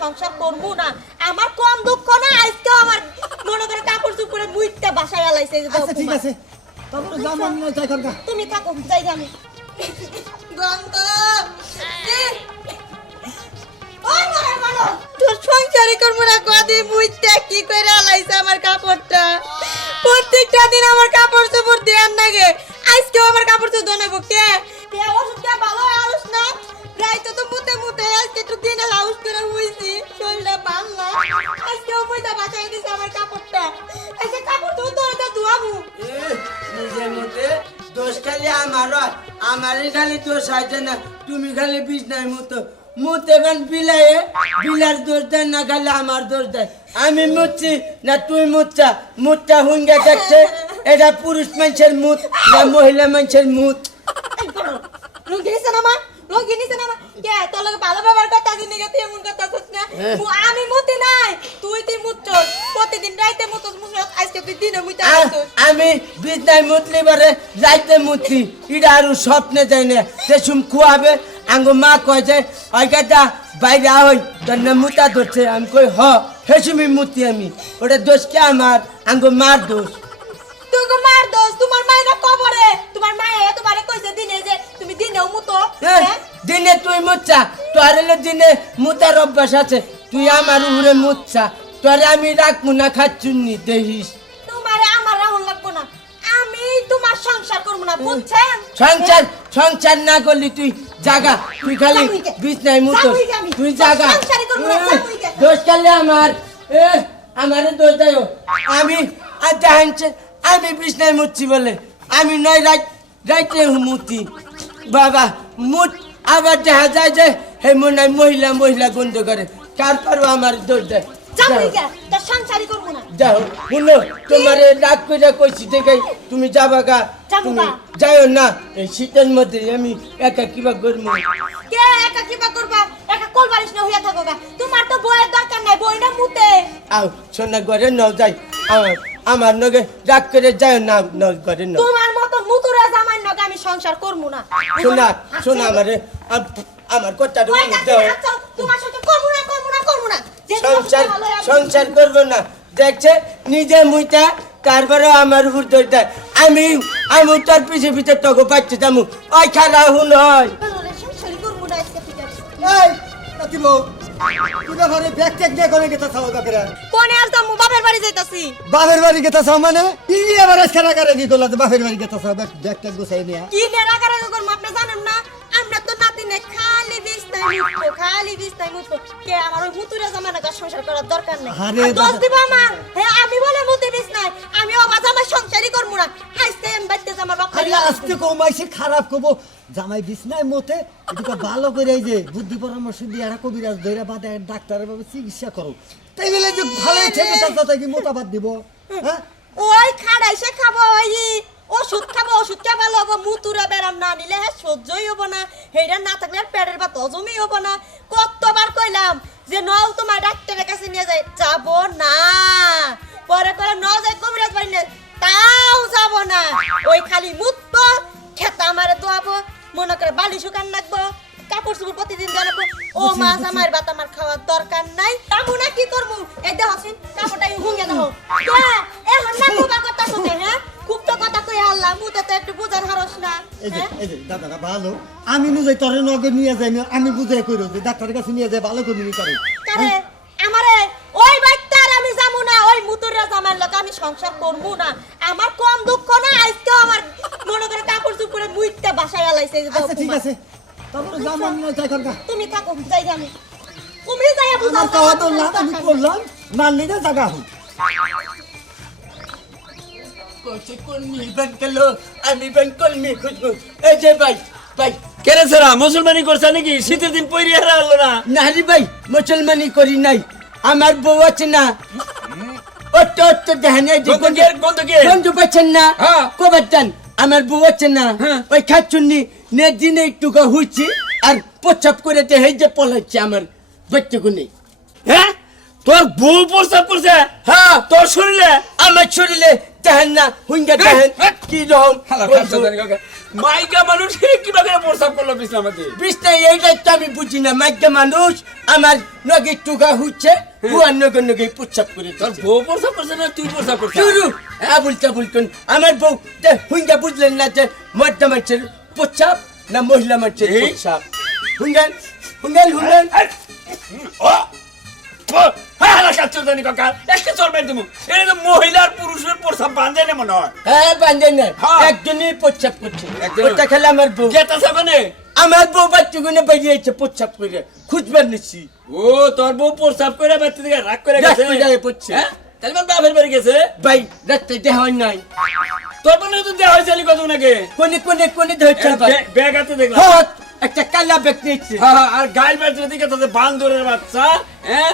সংসার করবো না। আমার কম দুঃখ না, আজকে আমার মনে করে কাপড় চুপড়ে মুইতে বাসায় আলাইছে। আচ্ছা ঠিক আছে, তারপরে যাবো আমি যাই করগা। তুমি থাকো, যাই আমি। গন্ধ ওই মরে মানো তোর সংসারই করবো না, কদি মুইতে কি করে আলাইছে আমার কাপড়টা। প্রত্যেকটা দিন আমার কাপড় চোপড় দেন লাগে, আজকেও আমার কাপড় চোপড় দনাবো কে? কে ওষুধটা ভালো আরস না, রাইতো তো মুতে মুতে আজকে একটু দিনে হাউস করে হইছি, শরীরটা ভাল না। আজকেও মুইটা বাঁচাই দিছে আমার কাপড়টা, আজকে কাপড় তো তোরটা ধোয়াবো। নিজের মধ্যে দোষ খালি আমারই খালি দোষ হয়েছে না, তুমি খালি বিছনায় মতো মুতে গান বিলার দোষ দেয় না, খালি আমার দোষ দেয়। আমি মুচ্ছি না তুই মুচ্চা হুঙ্গে দেখছে এটা পুরুষ মানুষের মুত না মহিলা মানুষের মুত। লঙ্গি নিছে না মা, লঙ্গি নিছে না মা, কে তোর লগে ভালো ব্যবহার করতে আসিনি কে, তুই এমন করতেছিস না। আমি মুতি নাই, তুই মুতছস, প্রতিদিন রাইতে মুতছস, আজকে তুই দিনে মুইতে আসছস। আমি বিছনায় মুতলি বারে রাইতে মুতি, এটা আর স্বপ্নে যায় না, সে সুম খুয়াবে আঙ্গো মা কয় যে ওই কাটা বাইরে হই তোর না মুতা ধরছে, আমি কই হ হে সুমি মুতি, আমি ওটা দোষ কে আমার, আঙ্গো মার দোষ। তুই মার দোষ, তোমার মায়ের কবরে, তোমার মায়ে তোমারে কইছে দিনে যে তুমি দিনেও মুতো। দিনে তুই মুচ্ছা, তোর দিনে মুতার অভ্যাস আছে, তুই আমার উপরে মুচ্ছা, তোরে আমি রাখবো না খাচ্ছুন্নি দেখিস। তোমারে আমার রাহুল লাগবো না, আমি তোমার সংসার করবো না, বুঝছেন? সংসার না করলি তুই জাগা, তুই খালি বিছনায় মুতো, তুই জাগা। দোষ কালে আমার আমারে দোষ দেয়, আমি আমি বিছনায় মুচ্ছি বলে আমি নয় রাইতে মুতি বাবা মুট, আবার দেখা যায় যে হে মনে হয় মহিলা গন্ধ করে, তারপরও আমার দোষ দেয়। যাও শুনো, তোমারে রাগ করে কইছি দেখে তুমি যাবা গা, তুমি যাইও না এই শীতের মধ্যে, আমি একা কিবা করবো। কে একা কিবা করবা, একা কোলবালিশ না হইয়া থাকো গা, তোমার তো বইয়ের দরকার নাই, বই না মুতে। আও সোনা ঘরে ন যাই, আমার নগে রাগ করে যাই না, ঘরে ন। তোমার মতো মুতুরা জামাই নগে আমি সংসার করবো না। শোনা আমার কথাটা দাও, তোমার সাথে করবো না সংসার করবো না, দেখছে নিজে মুইটা তারপরে আমার উপর দোষ দেয়। আমি তোর পিছে পিছে তোকে পাচ্ছি যাবো, ওই খারা হুন হয় সংসারই করবো না আজকে থেকে। এই কাটিব তুই ঘরে ব্যাগ ট্যাগ নিয়ে করে গেতা খাওয়া দাওয়া করে কোনে আর যামু, বাপের বাড়ি যাইতাছি। বাপের বাড়ি গেতা খাও মানে কি আবার খেলা করে কি করলা, বাপের বাড়ি গেতা খাও ব্যাগ ট্যাগ গুছাই নিয়া কি নেরা করে করব আপনি জানেন না, আমরা তো নাতি নে খালি বিছনায় মুতো, কে আমার ওই মুতুরা জামাই না সংসার করার দরকার নেই। আরে দোষ দিব আমার, হ্যাঁ আমি বলে মুতি বিছনায়, আমি ও জামাই সংসারই করবো না, আজকে আমি বাইতে জামাই রক্ষা আরে আজকে কমাইছে খারাপ করবো, জামাই বিছনায় মতে এদিকে ভালো করে এই যে বুদ্ধি পরামর্শ দিয়ে আর কবিরাজ ধরে বাদে ডাক্তারের ভাবে চিকিৎসা করো, তাই বলে যে ভালোই থেকে তার কি মোতাবাদ দিব। হ্যাঁ ওই খাড়াইছে খাবো, ওই ওষুধ খাবো, ওষুধটা ভালো হবো, মুতুরা বেরাম না নিলে হ্যাঁ সহ্যই হবো না, হেইটা না থাকলে আর পেটের ভাত হজমই হবো না। কতবার কইলাম যে নও তোমার ডাক্তারের কাছে নিয়ে যাবো না, পরে করে ন যাই কবিরাজ বাড়ি নিয়ে, তাও যাবো না, ওই খালি মুতবো, খেতা আমারে দোয়াবো, মনে করে বালি শুকান লাগবো, কাপড় চোপড় প্রতিদিন জানাবো। ও মাছ আমার ভাত আমার খাওয়ার দরকার নাই, যাবো না কি করবো, এই দেখছিন কাপড়টা হুঙ্গে দাও এখন না কুবা কথা শুনে। হ্যাঁ খুব তো কথা কই আল্লাহ, মুতে তো একটু বুঝার হারস না। এই যে দাদারা ভালো, আমি নিজে তোরে নগে নিয়ে যাই, আমি বুঝাই কইরো যে ডাক্তারের কাছে নিয়ে যাই ভালো করে নিয়ে করে কারে আমারে ওই বাইতার আমি যাবো না, ওই মুতুরা জামার লোক আমি সংসার করবো না। আমার কম দুঃখ না, আজকে আমার মনে করে কাপড় চুপড়ে মুইতে বাসায় আলাইছে। আচ্ছা ঠিক আছে, তারপরে যাবো আমি যাই করগা। তুমি থাকো, যাই আমি, তুমি যাইয়া বুঝাও। আমার কথা বললাম, আমি করলাম, মানলি না জায়গা হই। আমি কলমি খুঁজবো। এই যে ভাই কেরে সারা মুসলমানি করছে নাকি? শীতের দিন পইরি হারা হলো না। নারী ভাই মুসলমানি করি নাই, আমার বউ আছে না, গন্ধ পাচ্ছেন না, কবাচ্চান আমার বউ আছে না, ওই খাচ্ছুন্নি নে দিনে একটু হইছি আর প্রস্রাব করে হেই যে পলাচ্ছে আমার বাচ্চাগুনি। হ্যাঁ তোর বউ প্রস্তাব করছে? হ্যাঁ তোর শরীরে? আমার শরীরে দেখেন না হুঙ্গা দেখেন কি রকম হালা খাচ্ছ জানি কাকা মাইকা মানুষ হে কিভাবে প্রস্তাব করলো বিছনাতে বিষ্ণাই এইটাই তো আমি বুঝি না মাইকা মানুষ আমার নগে টুকা হচ্ছে হুয়ার নগে নগে প্রস্রাব করে তোর দিচ্ছে। বউ প্রস্তাব করছে না তুই প্রস্তাব করছিস শুরু আবুল চাবুল কোন আমার বউ হুঙ্গা বুঝলেন না যে মর্দা মানুষের প্রস্রাব না মহিলা মানুষের এই? প্রস্রাব হুঙ্গান হুঙ্গান হুঙ্গান হালা খাচ্ছ জানি কাকা একটা চলবে তুমি এটা তো মহিলার পুরুষের প্রস্তাব বাঁধে না মনে হয় হ্যাঁ বান্ধেন না হ্যাঁ। একজনই প্রস্রাব করছে একজন। ওটা খেলে আমার বউ গেতা সামনে আমার বউ বাচ্চাগুলো বেরিয়েছে প্রস্রাব করে খুঁজবার নিচ্ছি ও তোর বউ প্রস্তাব করে বাচ্চা দিকে রাগ করে রাগ গেছে করে যায় পড়ছে। হ্যাঁ তাহলে আমার বাপের বাড়ি গেছে ভাই রাত্রে দেহ নাই তোর বোনে তো দেওয়া হয়েছে কত নাকি কোনে কোনে কোনে ধরছে ভাই ব্যাগ হাতে দেখলাম হ্যাঁ একটা কালা ব্যক্তি নিচ্ছে হ্যাঁ, হ্যাঁ, আর গাইল বাচ্চা দিকে তোদের বান্দরের বাচ্চা হ্যাঁ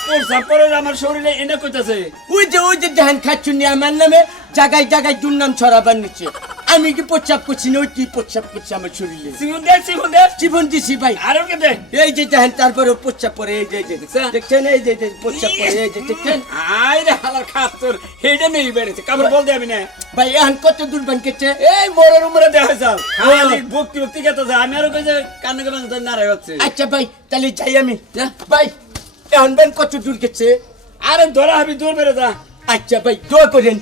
প্রস্তাব করে আমার শরীরে এনে কইতাছে ওই যে ধান খাচ্ছুনি আমার নামে জায়গায় জায়গায় দুর্নাম ছড়াবার নিচ্ছে আমি কি প্রস্রাব করছি না ওই কি প্রস্রাব করছে আমার শরীরে সিমন দে জীবন দিছি ভাই আর ওকে দে এই যে ধান তারপরে প্রস্রাব পরে এই যে দেখছেন এই যে প্রস্রাব পরে এই যে দেখছেন আই রে হালার খাত তোর হেডে মেরি বেড়েছে কামড় বল দেবি না ভাই এখন কত দূর বানকেছে এই মোড়ের উপরে দেওয়া হয়েছে খালি ভক্তি ভক্তি গেতেছে আমি আরো কইছে কান্না কান্না নারায় হচ্ছে আচ্ছা ভাই তাহলে যাই আমি ভাই এখন বেন কত দূর গেছে আরে ধরা হবি দূর বেড়ে যা আচ্ছা ভাই দোয়া করেন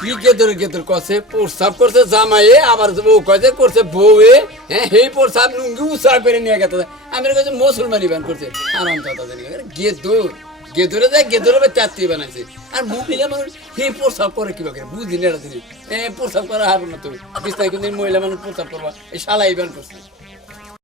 কি গেদর কছে প্রস্তাব করছে জামাইয়ে আবার বউ কছে করছে বউয়ে হ্যাঁ সেই প্রস্তাব লুঙ্গি উৎসাহ করে নিয়ে গেছে আমি কইছে মুসলমানি বান করছে আরাম কথা জানি গেদরে যায় গেদরে চাত্তি বানাইছে আর মহিলা মানুষ সেই প্রস্তাব করে কিভাবে বুঝি না দিন প্রস্তাব করা হবে না তো বিস্তারিত মহিলা মানুষ প্রস্তাব করবা এই শালাই বান করছে